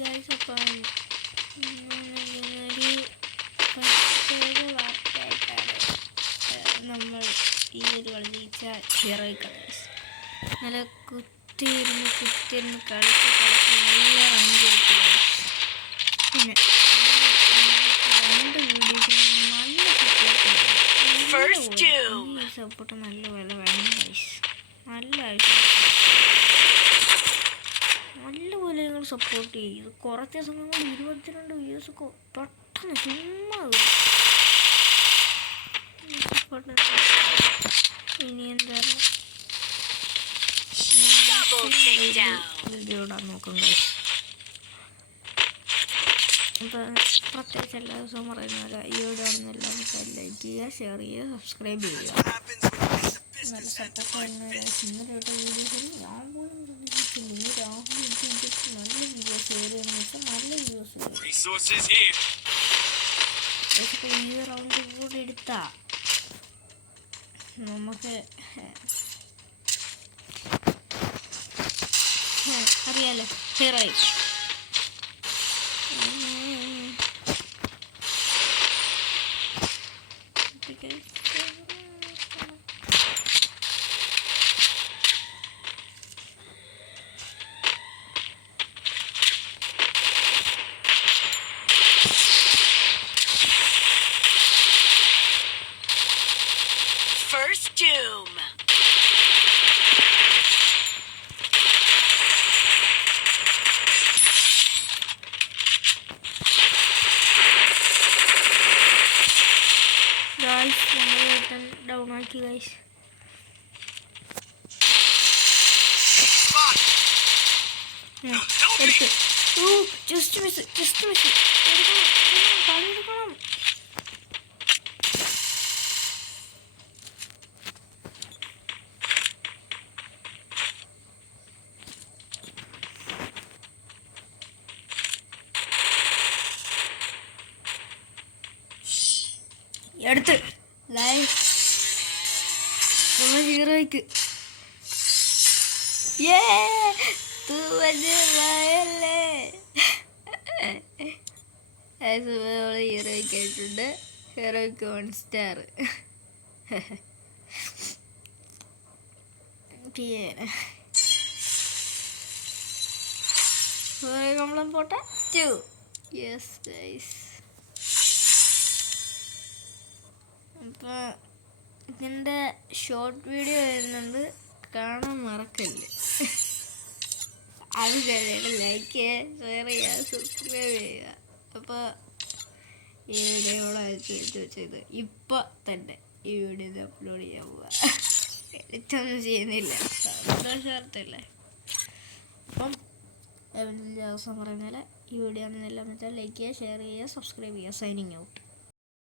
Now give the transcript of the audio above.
Guys അപ്പം ഒരു പ്രത്യേക വാർത്തയായിട്ടാണ് നമ്മൾ ഈ ഒരു കളിച്ച ഹീറോയ്ക്ക് നല്ല കുത്തിയിരുന്ന് കളിച്ച് നല്ല റാങ്ക് കിട്ടി. പിന്നെ രണ്ട് വീഡിയോസിന് നല്ല സപ്പോർട്ട് നല്ല വില വേണം ഗൈസ്. നല്ല നല്ലപോലെ നിങ്ങൾ സപ്പോർട്ട് ചെയ്യും. കുറച്ച് സമയം കൊണ്ട് 22 വ്യൂസ് പെട്ടെന്ന് ചുമ്മാ ഇനി എന്താണ് വീഡിയോ ഇടാൻ നോക്കും ഗൈസ്. അപ്പം പ്രത്യേകിച്ച് എല്ലാ ദിവസവും പറയുന്നില്ല, ഈ വീഡിയോ ആണെന്നെല്ലാം ലൈക്ക് ചെയ്യുക, ഷെയർ ചെയ്യുക, സബ്സ്ക്രൈബ് ചെയ്യുക. നല്ല സപ്പോർട്ട് ഇന്നലെ വീഡിയോസിൽ ഞാൻ പോലും പ്രതീക്ഷിച്ചില്ല. ഈ രാഹുൽ നല്ല വീഡിയോസ് വരികയെന്ന് വെച്ചാൽ നല്ല വീഡിയോസ് വരും. ഈ റൗണ്ട് കൂടി എടുത്താൽ നമുക്ക് അറിയാലോ ഹീറോയി. First Doom. Guys, down ആക്കി guys. എടുത്ത് just miss. എടുക്കണം. എടുത്ത് ലൈഫ് ഹീറോയ്ക്ക് ഹീറോയ്ക്ക് ആയിട്ടുണ്ട്. ഹീറോയ്ക്ക് 1 സ്റ്റാർ. കമ്പളം പോട്ടെ 2. Yes guys. അപ്പോൾ ഇതിൻ്റെ ഷോർട്ട് വീഡിയോ വരുന്നുണ്ട്, കാണാൻ മറക്കല്ലേ. അത് കഴിഞ്ഞിട്ട് ലൈക്ക് ചെയ്യുക, ഷെയർ ചെയ്യുക, സബ്സ്ക്രൈബ് ചെയ്യുക. അപ്പോൾ ഈ വീഡിയോ ഇവിടെ ചെയ്ത് ഇപ്പം തന്നെ ഈ വീഡിയോ അപ്ലോഡ് ചെയ്യാൻ പോവുക. എഡിറ്റൊന്നും ചെയ്യുന്നില്ല, സന്തോഷവാർത്തല്ലേ. അപ്പം എല്ലാ ദിവസം പറയുന്ന പോലെ ഈ വീഡിയോ ആണെന്നെല്ലാം വെച്ചാൽ ലൈക്ക് ചെയ്യുക, ഷെയർ ചെയ്യുക, സബ്സ്ക്രൈബ് ചെയ്യുക. Signing out.